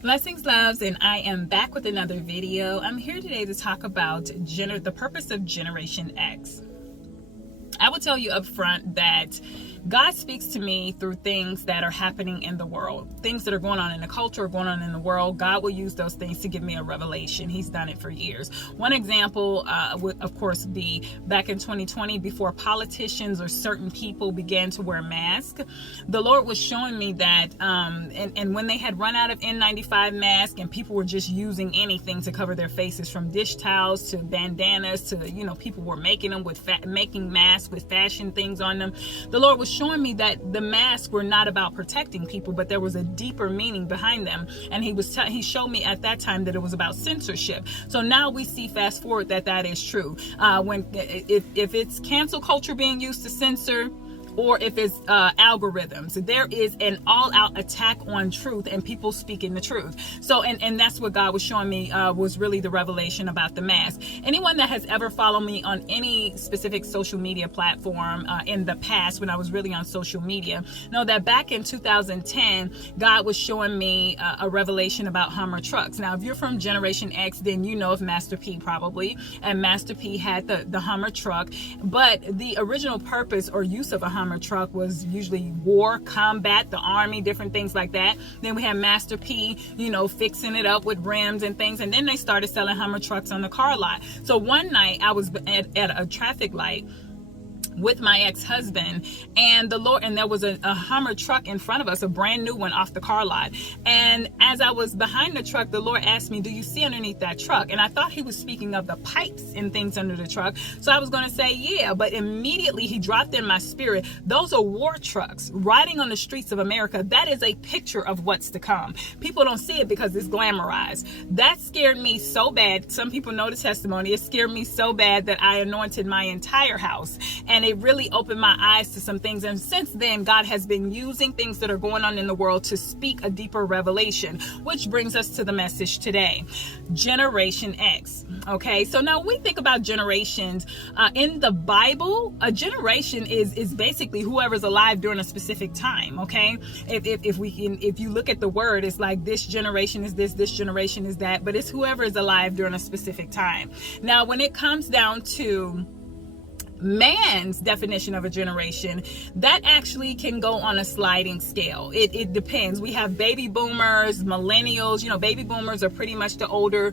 Blessings, loves, and I am back with another video. I'm here today to talk about the purpose of Generation X. I will tell you up front that God speaks to me through things that are happening in the world, things that are going on in the culture, or going on in the world. God will use those things to give me a revelation. He's done it for years. One example would, of course, be back in 2020, before politicians or certain people began to wear masks. The Lord was showing me that, and when they had run out of N95 masks and people were just using anything to cover their faces, from dish towels to bandanas to, people were making them with making masks with fashion things on them. The Lord was showing me that the masks were not about protecting people, but there was a deeper meaning behind them. And he showed me at that time that it was about censorship. So now we see, fast forward, that is true. If it's cancel culture being used to censor, or if it's algorithms, there is an all-out attack on truth and people speaking the truth. So, and that's what God was showing me was really the revelation about the mask. Anyone that has ever followed me on any specific social media platform in the past, when I was really on social media, know that back in 2010, God was showing me a revelation about Hummer trucks. Now, if you're from Generation X, then you know of Master P probably, and Master P had the Hummer truck, but the original purpose or use of a Hummer truck was usually war, combat, the army, different things like that. Then we had Master P, fixing it up with rims and things, and then they started selling Hummer trucks on the car lot. So one night I was at a traffic light with my ex-husband, and there was a Hummer truck in front of us, a brand new one off the car lot. And as I was behind the truck, the Lord asked me, "Do you see underneath that truck?" And I thought he was speaking of the pipes and things under the truck. So I was going to say, yeah, but immediately he dropped in my spirit, those are war trucks riding on the streets of America. That is a picture of what's to come. People don't see it because it's glamorized. That scared me so bad. Some people know the testimony. It scared me so bad that I anointed my entire house. And it really opened my eyes to some things. And since then, God has been using things that are going on in the world to speak a deeper revelation, which brings us to the message today. Generation X. Okay, so now we think about generations in the Bible. A generation is basically whoever's alive during a specific time. Okay, if you look at the word, it's like this generation is this generation is that, but it's whoever is alive during a specific time. Now, when it comes down to man's definition of a generation, that actually can go on a sliding scale. It depends. We have baby boomers, millennials. Baby boomers are pretty much the older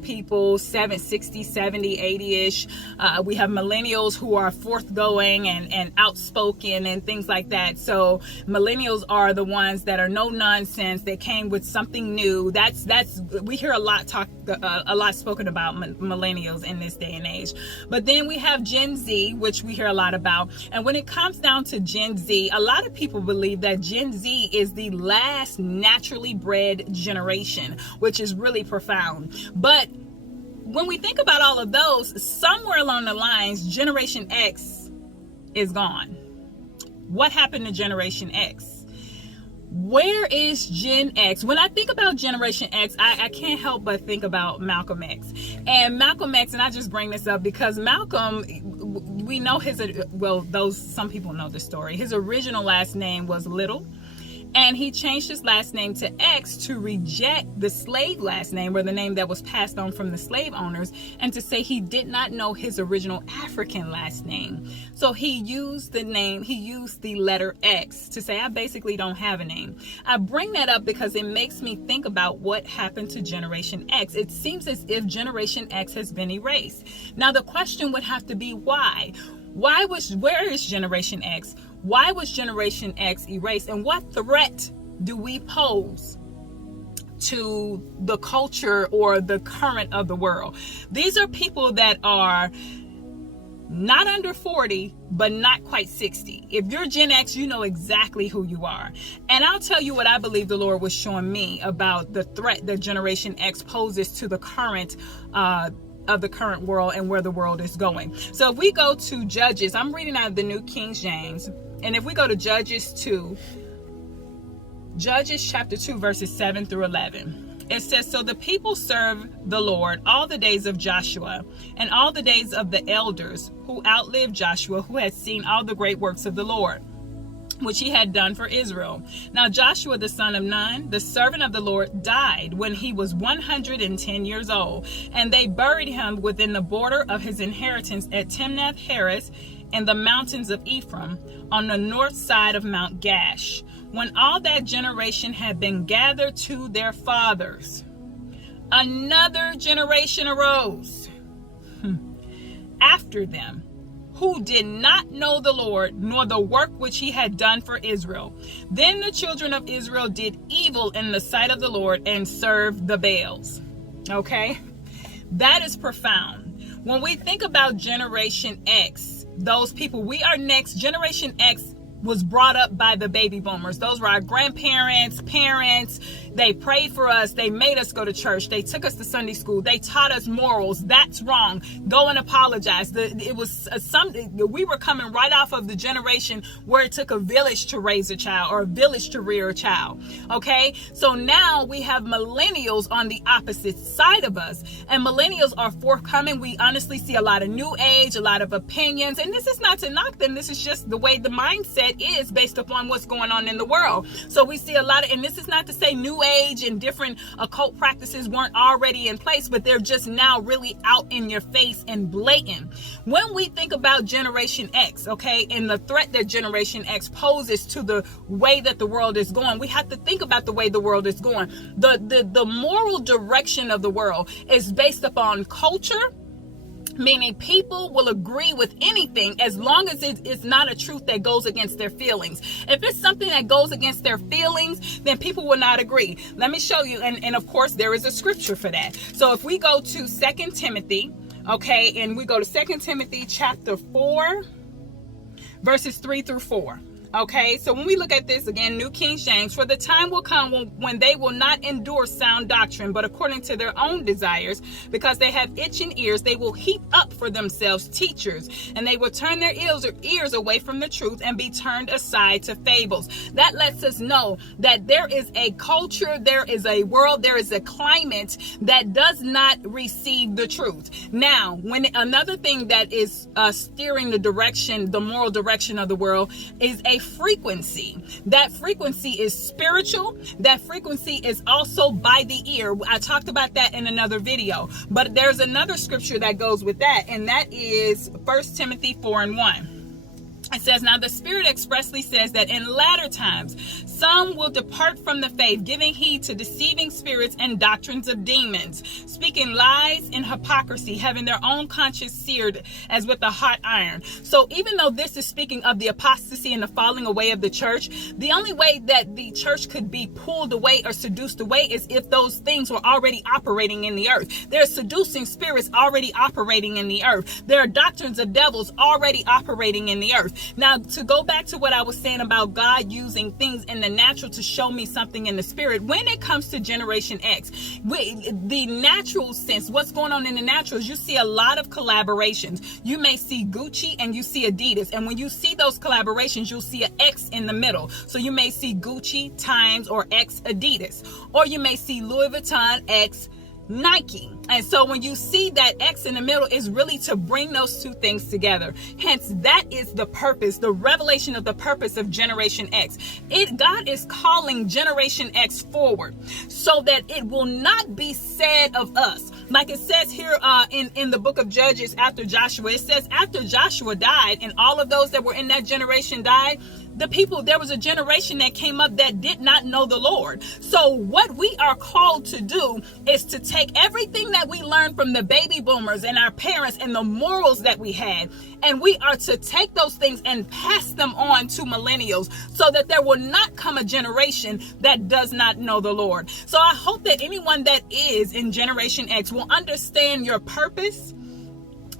people, 60, 70, 80-ish. We have millennials who are forthgoing and outspoken and things like that. So millennials are the ones that are no nonsense. They came with something new. We hear a lot spoken about millennials in this day and age. But then we have Gen Z, which we hear a lot about. And when it comes down to Gen Z, a lot of people believe that Gen Z is the last naturally bred generation, which is really profound. But when we think about all of those, somewhere along the lines, Generation X is gone. What happened to Generation X? Where is Gen X? When I think about Generation X, I can't help but think about Malcolm X. And Malcolm X, and I just bring this up because Malcolm, we know some people know the story. His original last name was Little, and he changed his last name to X to reject the slave last name, or the name that was passed on from the slave owners, and to say he did not know his original African last name. So he used the letter X to say, I basically don't have a name. I bring that up because it makes me think about what happened to Generation X. It seems as if Generation X has been erased. Now the question would have to be why? Where is Generation X? Why was Generation X erased? And what threat do we pose to the culture or the current of the world? These are people that are not under 40, but not quite 60. If you're Gen X, you know exactly who you are. And I'll tell you what I believe the Lord was showing me about the threat that Generation X poses to the current of the current world and where the world is going. So if we go to Judges, I'm reading out of the New King James, and if we go to Judges chapter 2, verses 7 through 11, it says, "So the people served the Lord all the days of Joshua and all the days of the elders who outlived Joshua, who had seen all the great works of the Lord. which he had done for Israel. Now Joshua the son of Nun, the servant of the Lord, died when he was 110 years old, and they buried him within the border of his inheritance at Timnath-Heres in the mountains of Ephraim, on the north side of Mount Gash. When all that generation had been gathered to their fathers, another generation arose after them, who did not know the Lord, nor the work which he had done for Israel. Then the children of Israel did evil in the sight of the Lord and served the Baals. Okay? That is profound. When we think about Generation X, those people, we are next. Generation X was brought up by the baby boomers. Those were our grandparents, parents. They prayed for us. They made us go to church. They took us to Sunday school. They taught us morals. That's wrong. Go and apologize. It was we were coming right off of the generation where it took a village to raise a child, or a village to rear a child. Okay? So now we have millennials on the opposite side of us. And millennials are forthcoming. We honestly see a lot of new age, a lot of opinions. And this is not to knock them. This is just the way the mindset is based upon what's going on in the world. So we see a lot of, and this is not to say new age and different occult practices weren't already in place, but they're just now really out in your face and blatant. When we think about Generation X, okay, and the threat that Generation X poses to the way that the world is going, we have to think about the way the world is going. The moral direction of the world is based upon culture, meaning people will agree with anything as long as it's not a truth that goes against their feelings. If it's something that goes against their feelings, then people will not agree. Let me show you. And of course, there is a scripture for that. So if we go to 2 Timothy, okay, and we go to 2 Timothy chapter 4, verses 3 through 4. Okay, so when we look at this again, New King James, for the time will come when they will not endure sound doctrine, but according to their own desires, because they have itching ears, they will heap up for themselves teachers, and they will turn their ears away from the truth and be turned aside to fables. That lets us know that there is a culture, there is a world, there is a climate that does not receive the truth. Now, when another thing that is steering the direction, the moral direction of the world, is a frequency. That frequency is spiritual. That frequency is also by the ear. I talked about that in another video, but there's another scripture that goes with that, and that is 1 Timothy 4:1. It says, now the Spirit expressly says that in latter times, some will depart from the faith, giving heed to deceiving spirits and doctrines of demons, speaking lies and hypocrisy, having their own conscience seared as with a hot iron. So even though this is speaking of the apostasy and the falling away of the church, the only way that the church could be pulled away or seduced away is if those things were already operating in the earth. There are seducing spirits already operating in the earth. There are doctrines of devils already operating in the earth. Now, to go back to what I was saying about God using things in the natural to show me something in the spirit, when it comes to Generation X, the natural sense, what's going on in the natural is you see a lot of collaborations. You may see Gucci and you see Adidas. And when you see those collaborations, you'll see an X in the middle. So you may see Gucci times or X Adidas, or you may see Louis Vuitton X Nike. And so when you see that X in the middle, is really to bring those two things together. Hence, that is the purpose, the revelation of the purpose of Generation X. God is calling Generation X forward so that it will not be said of us. Like it says here in the book of Judges after Joshua, it says after Joshua died and all of those that were in that generation died, there was a generation that came up that did not know the Lord. So what we are called to do is to take everything that we learned from the baby boomers and our parents and the morals that we had, and we are to take those things and pass them on to millennials so that there will not come a generation that does not know the Lord. So I hope that anyone that is in Generation X will understand your purpose,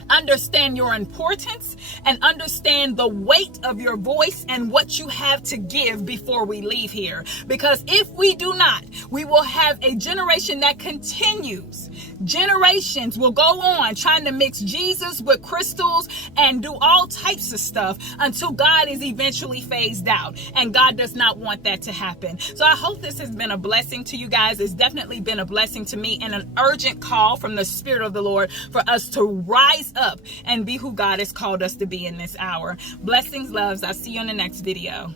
understand your importance, and understand the weight of your voice and what you have to give before we leave here. Because if we do not, we will have a generation that continues. Generations will go on trying to mix Jesus with crystals and do all types of stuff until God is eventually phased out. And God does not want that to happen. So I hope this has been a blessing to you guys. It's definitely been a blessing to me, and an urgent call from the Spirit of the Lord for us to rise up and be who God has called us to be in this hour. Blessings, loves. I'll see you on the next video.